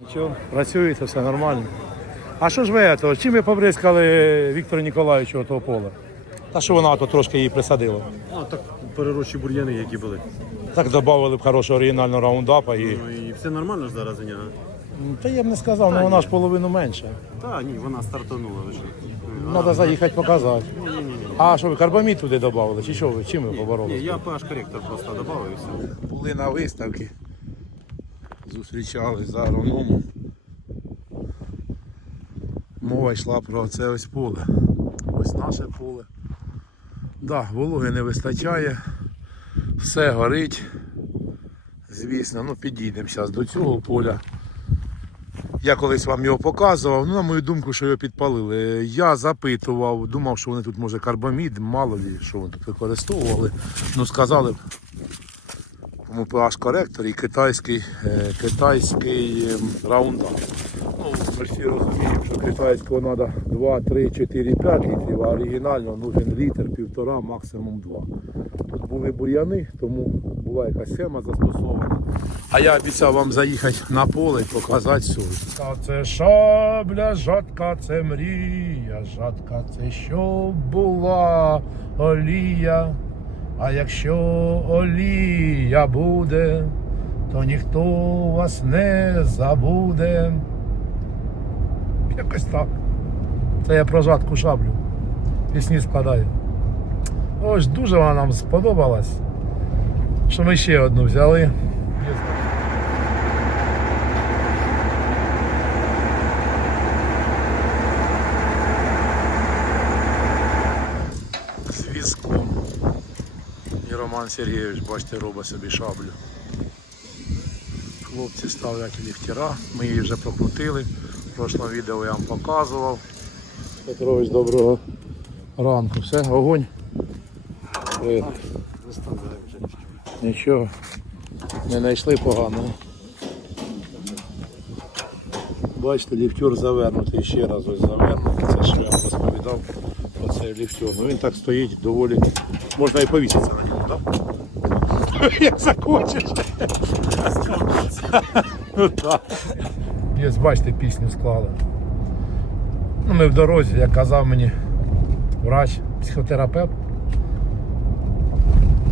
Нічого, працюєте, все нормально. А що ж ви, то, чим ви побризкали Віктора Ніколаєвича того поля? Та що вона то трошки її присадила? А, так перерощі бур'яни, які були. Так додали б хорошого оригінального раундапа і. Ну і все нормально ж зараз у нього. Та я б не сказав, ну вона ж половину менше. Та ні, вона стартанула вже. Треба заїхати показати. Ні, ні, ні. А що ви карбамід туди додали? Чи що ви? Чим ви Ні, поборолися? я pH коректор просто додав і все. Були на виставці, зустрічались за агрономом. Мова йшла про це ось поле. Ось наше поле. Да, вологи не вистачає, все горить. Звісно, ну підійдемо зараз до цього поля. Я колись вам його показував, ну на мою думку, що його підпалили. Я запитував, думав, що вони тут може карбамід, мало лі, що вони тут використовували. Ну сказали, тому pH коректор і китайський, е, китайський ем, раундап. Ну, ми всі розуміємо, що китайського треба 2, 3, 4, 5 літрів, а оригінального нужен літр, півтора, максимум 2. Тут були бур'яни, тому була якась схема застосована. А я обіцяв вам заїхати на поле і показати сою. Це шабля, жатка, це мрія, жатка, це що була олія. А якщо олія буде, то ніхто вас не забуде. Якось так. Це я про жатку шаблю. Пісні складаю. Ось дуже вона нам сподобалась. Що ми ще одну взяли. Роман Сергійович, бачите, робить собі шаблю. Хлопці ставлять ліхтера, ми її вже прокрутили. В прошлому відео я вам показував. Петрович, доброго ранку. Все, огонь. Привіт. Нічого. Не знайшли поганого. Бачите, ліфтер завернутий ще раз ось завернутий. Це що я вам розповідав про цей ліфтер. Ну він так стоїть доволі. Можна і повіситися? Як захочеш. Ну так. Є, бачите, пісню склали. Ну, ми в дорозі, як казав мені врач, психотерапевт.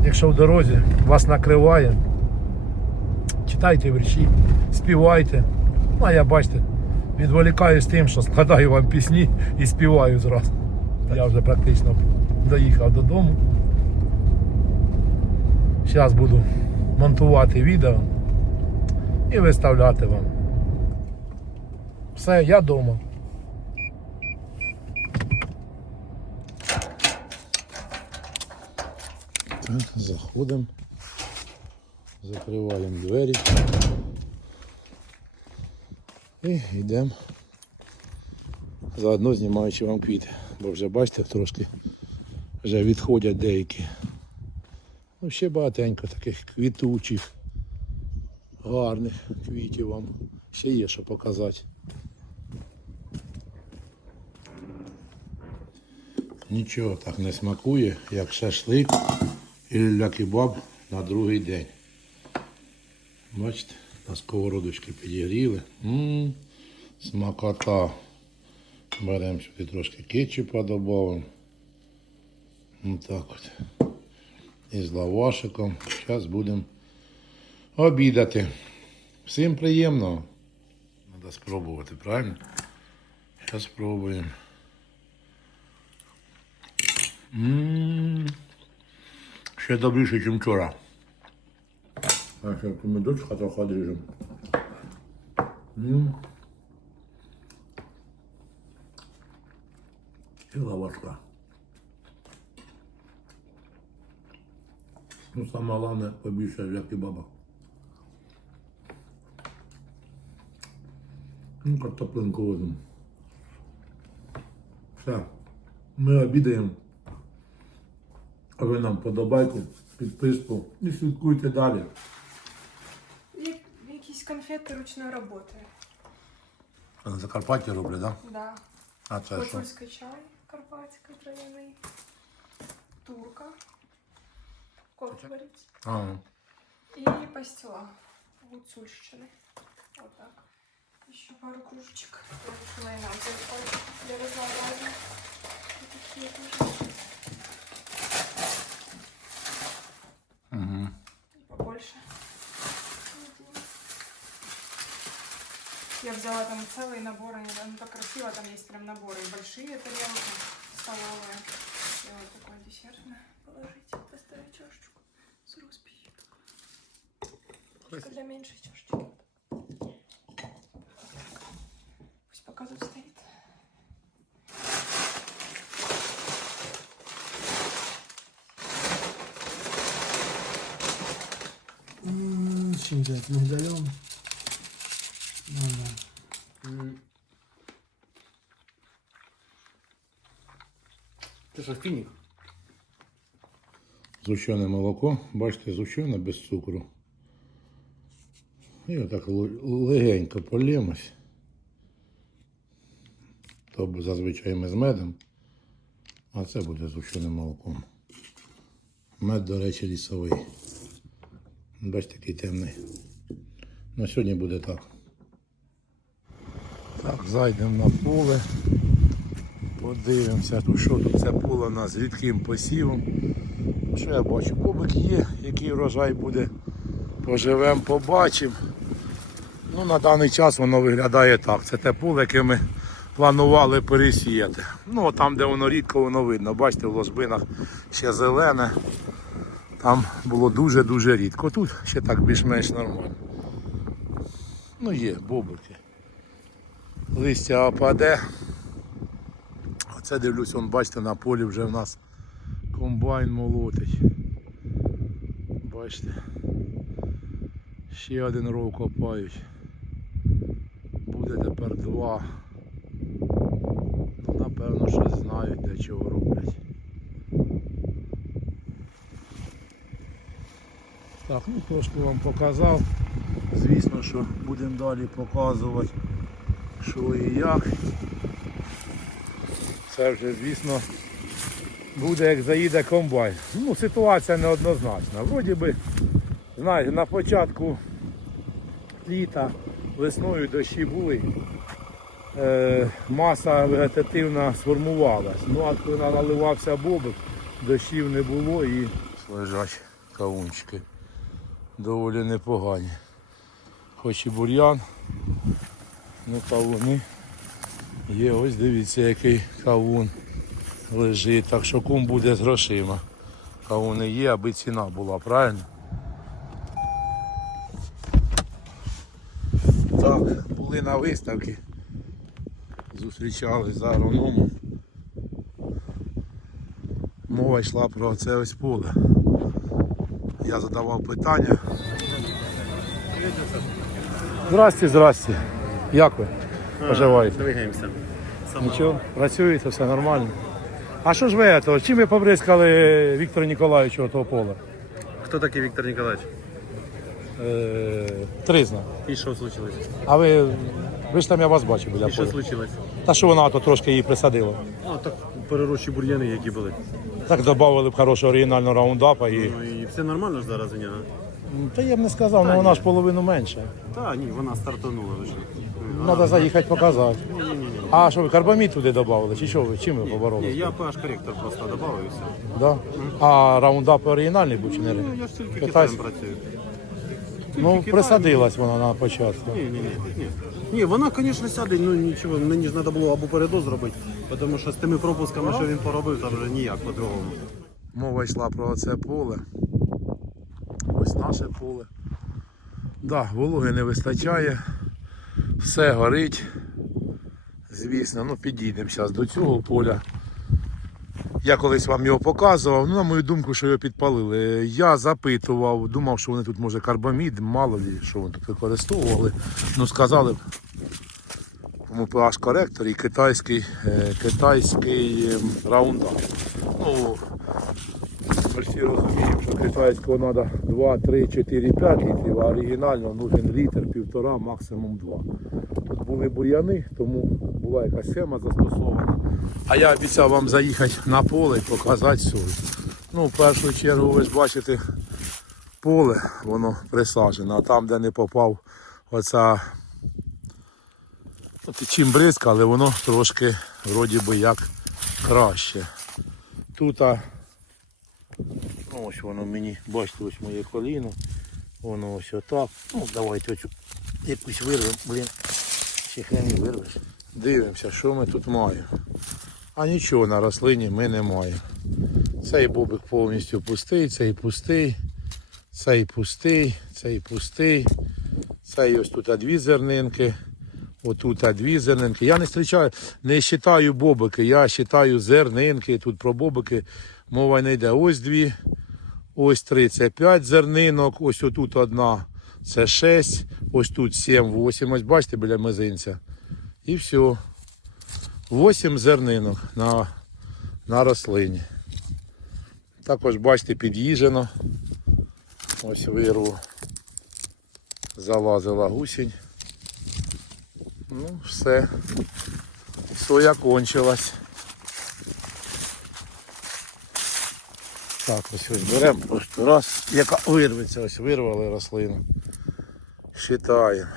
Якщо в дорозі вас накриває, читайте вірші, співайте. Ну, а я бачите, відволікаюсь тим, що складаю вам пісні і співаю зразу. Я вже практично доїхав додому. Зараз буду монтувати відео і виставляти вам. Все, я вдома. Заходимо, закриваємо двері і йдемо. Заодно знімаючи вам квіти, бо вже бачите, трошки вже відходять деякі. Ну, ще багатенько таких квітучих, гарних квітів вам. Ще є що показати. Нічого так не смакує, як шашлик і ля-кебаб на другий день. Бачите, на сковородочки підігріли. Ммм, смакота. Беремо сюди трошки кетчупа додаємо. Ось так от. І з лавашиком. Зараз будемо обідати. Всім приємного. Треба спробувати, правильно? Зараз спробуємо. Ммм. Ще добріше, ніж вчора. А ще помідочка трохи дріжемо. Ммм. І лавашка. Ну, саме головне побільше як і баба. Ну, картоплинку возьмемо. Все. Ми обідаємо. А ви нам подобайку, підписку і слідкуйте далі. Як якісь конфети ручної роботи. На Закарпаття роблять, так? Да? Да. А це що? Чай карпатський трав'яний. Турка. Кофе варить. А, І пастила гуцульщини. Отак. Еще пару кружечек. Я решила и нам взять для разнообразия. Вот такие тоже. Угу. И побольше. Я взяла там целый набор, они там так красиво, там есть прям наборы. И большие тарелки столовые. И вот такой десертный положить, Только для меньшей чашечки. Пусть пока тут стоит. Чем взять? Мигдалем? Надо. Ти що, фінік? Зущене молоко, бачите, зущене без цукру. І отак легенько полємось. То зазвичай ми з медом, а це буде зущеним молоком. Мед, до речі, лісовий. Бачите, який темний. На сьогодні буде так. Так, зайдемо на поле. Подивимося, тут що тут це поле у нас з рідким посівом. Що я бачу? Бобик є, який врожай буде. Поживемо, побачимо. Ну, на даний час воно виглядає так. Це те поле, яке ми планували пересіяти. Ну, там, де воно рідко, воно видно. Бачите, в ложбинах ще зелене. Там було дуже-дуже рідко. Тут ще так більш-менш нормально. Ну є, бобики. Листя опаде. Оце дивлюсь, он, бачите, на полі вже в нас комбайн молотить. Бачите. Ще один ров копають. Буде тепер два. Ну, напевно, щось знають, для чого роблять. Так, ну трошки вам показав. Звісно, що будемо далі показувати, що і як. Це вже, звісно, буде як заїде комбайн. Ну, ситуація неоднозначна. Вроді би, знаєте, на початку літа весною дощі були. Е, маса вегетативна сформувалась. Ну, а коли наливався бобик, дощів не було і лежать кавунчики. Доволі непогані. Хоч і бур'ян, ну кавуни. Є, ось дивіться, який кавун лежить. Так що кум буде з грошима. Кавуни є, аби ціна була, правильно? Так, були на виставці. Зустрічались з агрономом. Мова йшла про це ось поле. Я задавав питання. Здрасте, здрасте. Як ви? Поживаєте? Двигаємося. Нічого, працюєте, все нормально. А що ж ви, чим ви побризкали Віктора Ніколаєвича того поля? Хто такий Віктор Ніколаєвич? Е, тризна. І що случилось? А ви, ви ж там я вас бачив біля І що поля. случилось? Та що вона то трошки її присадила. А, так перерощі бур'яни, які були. Так додали б хорошого оригінального раундапа і. Ну і все нормально ж зараз у нього? Та я б не сказав, але вона ж половину менше. Та ні, вона стартанула вже. Треба заїхати показати. А що ви карбамід туди додали? Чи що ви? Чим ви Ні, поборолися? я pH коректор просто додав і все. Да? А раундап оригінальний був чи не? Ну, я ж тільки Китайський? Китаєм працюю. Ну, присадилась вона на початку. Ні, ні, ні, ні. Ні, вона, звісно, сяде, ну нічого, мені ж треба було або передоз зробити, тому що з тими пропусками, що він поробив, там вже ніяк по-другому. Мова йшла про це поле. Ось наше поле. Да, вологи не вистачає. Все горить. Звісно, ну підійдемо зараз до цього поля. Я колись вам його показував, ну на мою думку, що його підпалили. Я запитував, думав, що вони тут може карбамід, мало ли, що вони тут використовували. Ну сказали, pH коректор і китайський, е, китайський ем, раундап. Ну, всі розуміємо, що китайського треба 2, 3, 4, 5 літрів, а оригінально нужен літр, півтора, максимум 2. Тут були бур'яни, тому була якась схема застосована. А я обіцяв вам заїхати на поле і показати сою. Ну, в першу чергу ви ж бачите поле, воно присаджено, а там, де не попав оця чим бризка, але воно трошки вроді би як краще. Тут а, ну, ось воно мені, бачите, ось моє коліно. Воно ось отак. Ну, давайте оцю якусь вирвемо, блін. Ще хрен не вирвеш. Дивимося, що ми тут маємо. А нічого на рослині ми не маємо. Цей бобик повністю пустий, цей пустий, цей пустий, цей пустий. Цей ось тут дві зернинки. Отут дві зернинки. Я не зустрічаю, не вважаю бобики, я вважаю зернинки. Тут про бобики мова не йде. Ось дві, ось три. Це п'ять зернинок, ось отут одна. Це шість, ось тут сім, восім. Ось бачите біля мизинця. І все. Восім зернинок на, на рослині. Також бачите, під'їжджено. Ось вирву. Залазила гусінь. Ну, все. Соя кончилась. Так, ось ось беремо просто раз, яка вирветься, ось вирвали рослину. Считаємо.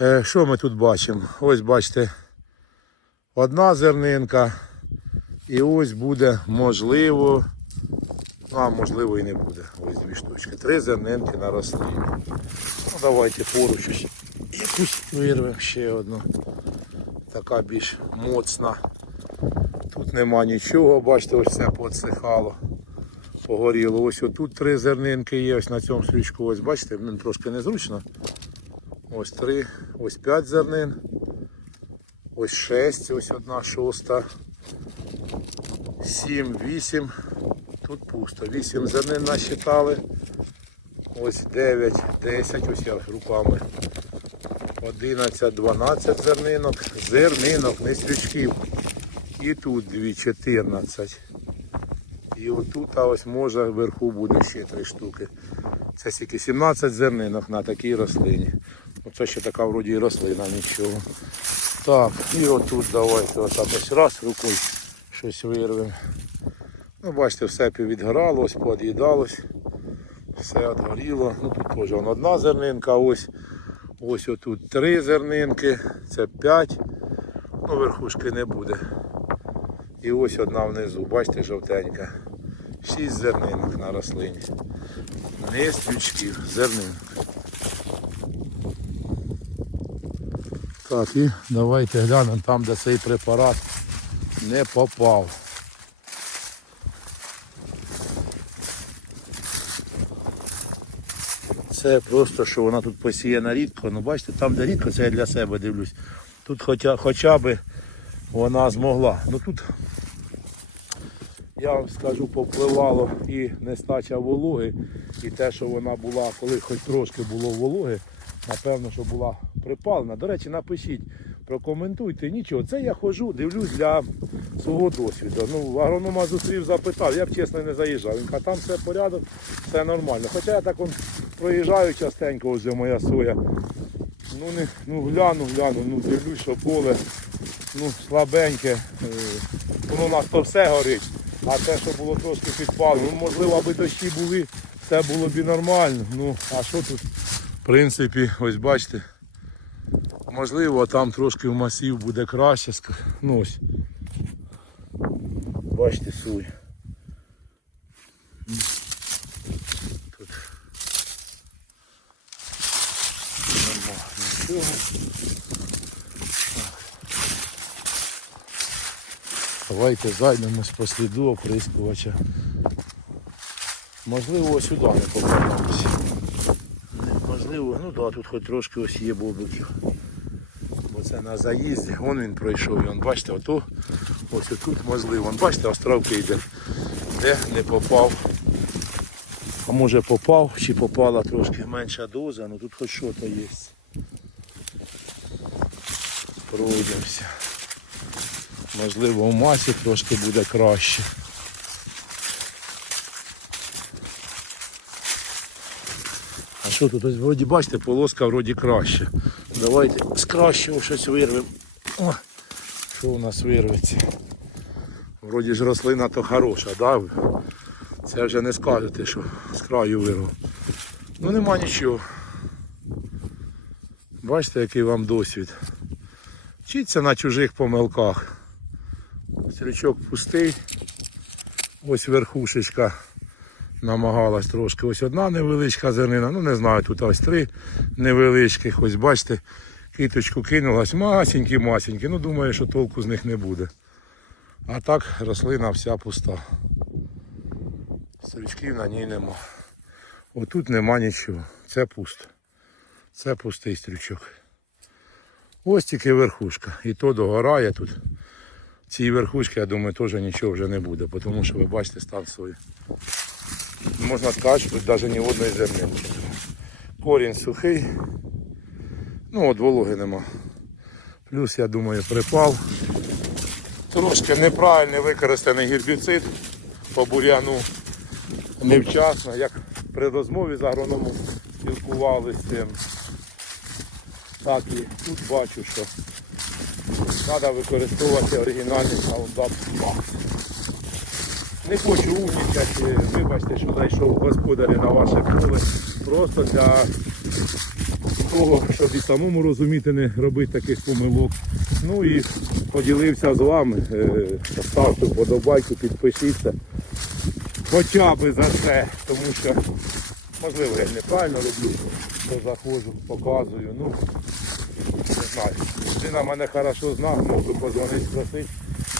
Е, що ми тут бачимо? Ось бачите, одна зернинка. І ось буде можливо, а можливо і не буде. Ось дві штучки. Три зернинки на рослині. Ну давайте поруч якусь вирвемо ще одну. Така більш моцна. Тут нема нічого, бачите, ось все подсихало. Погоріло. Ось отут три зернинки є, ось на цьому свічку. Ось бачите, мені трошки незручно. Ось три, ось п'ять зернин. Ось шесть, ось одна шоста. Сім, вісім. Тут пусто. Вісім зернин насчитали. Ось 9, 10, ось я руками. 11, 12 зернинок. Зернинок, не свічків. І тут 2, 14. І отут а ось може вверху буде ще 3 штуки. Це стільки 17 зернинок на такій рослині. Оце ще така вроді і рослина, нічого. Так, і отут давайте отак ось раз рукою щось вирвемо. Ну, бачите, все підгорало, ось під'їдалось. Все відгоріло. Ну тут теж одна зернинка, ось. Ось отут три зернинки, це п'ять. Ну, верхушки не буде. І ось одна внизу, бачите, жовтенька. Шість зернинок на рослині. Не стрючків, зернинок. Так, і давайте глянемо там, де цей препарат не попав. Це просто, що вона тут посіяна рідко. Ну бачите, там де рідко, це я для себе дивлюсь. Тут хоча, хоча б вона змогла. Ну тут я вам скажу, попливало і нестача вологи, і те, що вона була, коли хоч трошки було вологи, напевно, що була припалена. До речі, напишіть, прокоментуйте. Нічого, це я ходжу, дивлюсь для свого досвіду. Ну, агронома зустрів, запитав, я б чесно не заїжджав. Він каже, там все порядок, все нормально. Хоча я так он проїжджаю частенько, вже моя соя. Ну, не, ну гляну, гляну, ну дивлюсь, що поле ну, слабеньке. Е, Воно у нас то все горить. А те, що було трошки підпалено, ну, можливо, аби дощі були, все було б і нормально. Ну, а що тут? Принципі, ось бачите, можливо, там трошки в масів буде краще. Ну ось. Бачите, суй. Тут. Нема нічого. Давайте зайдемось по сліду оприскувача. Можливо, сюди не попадемося. Можливо, ну да, тут хоч трошки ось є бобиків. Бо це на заїзді, вон він пройшов, і вон, бачите, ото ось тут можливо. Вон, бачите, островки йде, де не попав. А може попав чи попала трошки менша доза, ну тут хоч що то є. Пройдемося. Можливо, в масі трошки буде краще. Що тут? Ось вроді бачите, полоска вроді краще. Давайте з кращого щось вирвемо. Що у нас вирветься? Вроді ж рослина то хороша, да? Це вже не скажете, що з краю вирвав. Ну нема нічого. Бачите, який вам досвід. Вчіться на чужих помилках. Стрічок пустий. Ось верхушечка намагалась трошки. Ось одна невеличка зернина. Ну не знаю, тут ось три невеличких. Ось бачите, киточку кинулась. Масенькі, масенькі. Ну думаю, що толку з них не буде. А так рослина вся пуста. Стрічків на ній нема. Отут нема нічого. Це пусто. Це пустий стрючок. Ось тільки верхушка. І то догорає тут. Цій верхушки, я думаю, теж нічого вже не буде, тому що ви бачите стан сої. Можна тут навіть ні одної землянки. Корінь сухий. Ну от вологи нема. Плюс, я думаю, припав. Трошки неправильно використаний гербіцид по буряну невчасно, як при розмові з агрономом спілкувалися з цим. Так і тут бачу, що треба використовувати оригінальний Max. Не хочу умнічати, вибачте, що зайшов господарі на ваше поле. Просто для того, щоб і самому розуміти, не робити таких помилок. Ну і поділився з вами. Е, Ставте вподобайку, підпишіться. Хоча б за це, тому що можливо я неправильно роблю, то заходжу, показую. Ну, не знаю. Людина мене хорошо знає, би позвонити, спросити.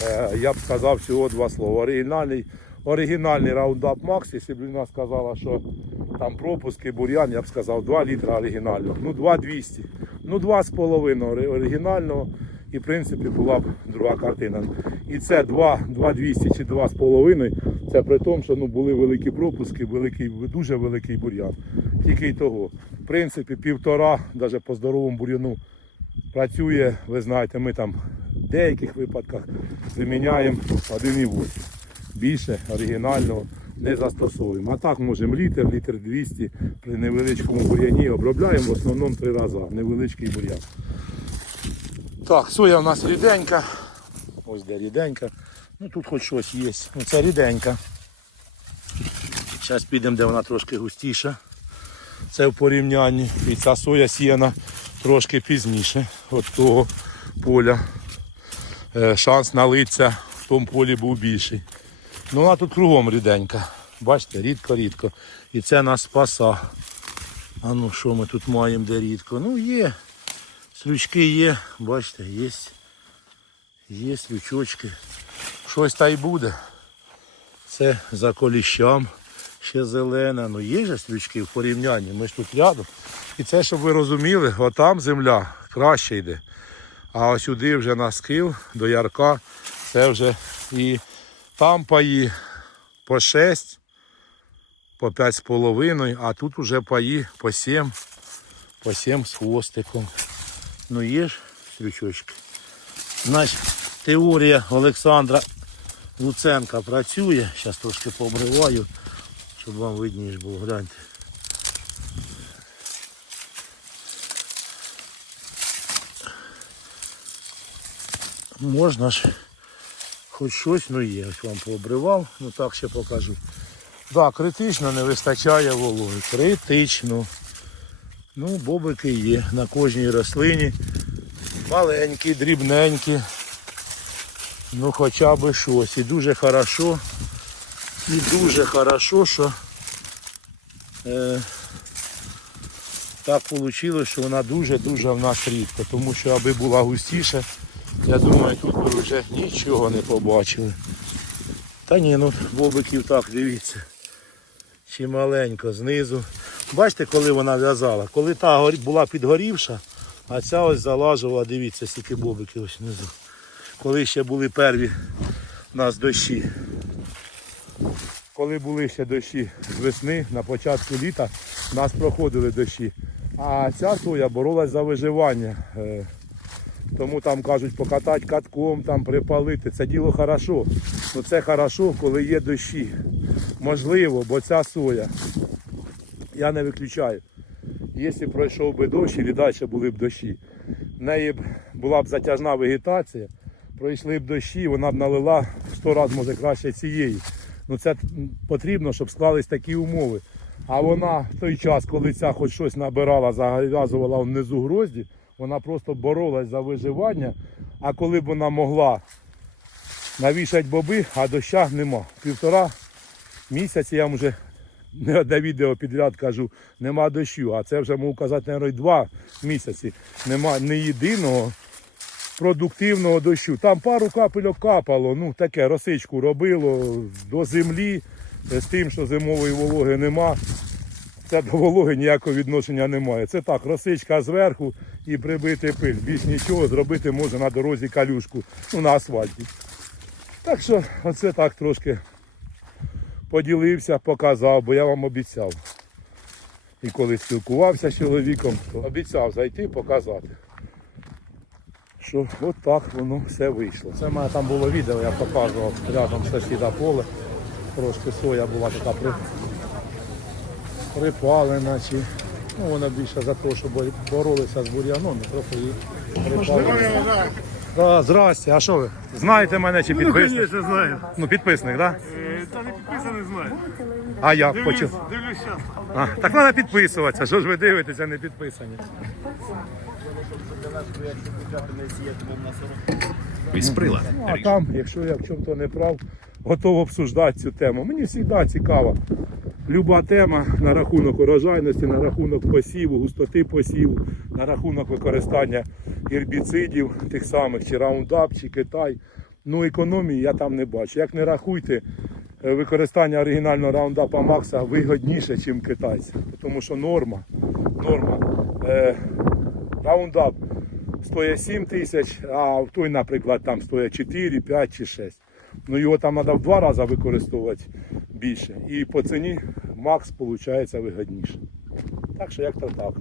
Е, Я б сказав всього два слова. Оригінальний, оригінальний Roundup Max, якщо б людина сказала, що там пропуски, бур'ян, я б сказав 2 літра оригінального. Ну 2,200. Ну 2,5 ори- оригінального. І в принципі була б друга картина. І це 2,200 чи 2,5. Це при тому, що ну, були великі пропуски, великий, дуже великий бур'ян. Тільки й того. В принципі, півтора, навіть по здоровому бур'яну працює, ви знаєте, ми там в деяких випадках заміняємо 1,8. Більше оригінального не застосовуємо. А так можемо літр, літр 200 при невеличкому бур'яні обробляємо в основному три рази. Невеличкий бур'ян. Так, соя у нас ріденька. Ось де ріденька. Ну тут хоч щось є. Ну це ріденька. Зараз підемо, де вона трошки густіша. Це в порівнянні. І ця соя сіяна трошки пізніше от того поля. Е, Шанс налитися в тому полі був більший. Ну вона тут кругом ріденька. Бачите, рідко-рідко. І це нас спаса. А ну що ми тут маємо де рідко? Ну є. Слючки є, бачите, є. Є слючочки. Щось та й буде. Це за коліщам ще зелена. Ну є ж слючки в порівнянні. Ми ж тут рядом. І це, щоб ви розуміли, отам земля краще йде. А сюди вже на скил до ярка, це вже і там паї по 6, по 5,5, а тут вже паї по 7, по 7 з хвостиком. Ну є ж стрючочки. Значить, теорія Олександра Луценка працює. Зараз трошки пообриваю, щоб вам видніше було. Гляньте. Можна ж хоч щось, ну є. Ось вам пообривав, ну так ще покажу. Так, критично не вистачає вологи. Критично. Ну, бобики є на кожній рослині. Маленькі, дрібненькі. Ну хоча б щось. І дуже хорошо. І дуже хорошо, що е, так вийшло, що вона дуже-дуже в нас рідко. Тому що аби була густіша, я думаю, тут би вже нічого не побачили. Та ні, ну бобиків так, дивіться. Чималенько знизу. Бачите, коли вона в'язала? Коли та була підгорівша, а ця ось залажувала, дивіться, скільки бобиків ось внизу. Коли ще були перві у нас дощі. Коли були ще дощі з весни, на початку літа, нас проходили дощі. А ця соя боролась за виживання. Тому там кажуть, покатати катком, там припалити. Це діло хорошо. Ну це хорошо, коли є дощі. Можливо, бо ця соя, я не виключаю. Якщо пройшов би дощ і далі були б дощі, в неї б була б затяжна вегетація, пройшли б дощі, вона б налила в 100 разів може краще цієї. Ну це потрібно, щоб склались такі умови. А вона в той час, коли ця хоч щось набирала, зав'язувала внизу грозді, вона просто боролась за виживання. А коли б вона могла навішати боби, а доща нема. Півтора місяці я вам вже не одне відео підряд кажу, нема дощу. А це вже можу казати, мабуть, два місяці. Нема ні єдиного продуктивного дощу. Там пару капельок капало, ну таке росичку робило до землі з тим, що зимової вологи нема. Це до вологи ніякого відношення немає. Це так, росичка зверху і прибити пиль. Більш нічого зробити може на дорозі калюшку, ну на асфальті. Так що оце так трошки поділився, показав, бо я вам обіцяв. І коли спілкувався з чоловіком, то обіцяв зайти, показати. Що от так воно все вийшло. Це в мене там було відео, я показував рядом сусіда поле. Трошки соя була така. Припалена. Чи... Ну, вона більше за те, що боролися з бур'яном, і трохи її припалена. Да, здрасте, а що ви? Знаєте мене чи підписник? Звісно, знаю. Ну, підписник, так? Та не підписаний знаю. А я почув. дивлюсь зараз. А, так треба підписуватися. Що ж ви дивитеся, не підписані? Вісприла. Ну, а там, якщо я в чому-то не прав, готов обсуждати цю тему. Мені завжди цікава. Люба тема на рахунок урожайності, на рахунок посіву, густоти посіву, на рахунок використання гербіцидів, тих самих, чи раундап, чи Китай. Ну, економії я там не бачу. Як не рахуйте, е, використання оригінального раундапа Макса вигодніше, ніж китайців. Тому що норма, норма. Раундап стоїть 7 тисяч, а в той, наприклад, там стоїть 4, 5 чи 6. Ну його там треба в два рази використовувати більше. І по ціні Макс виходить вигідніше. Так що як то так.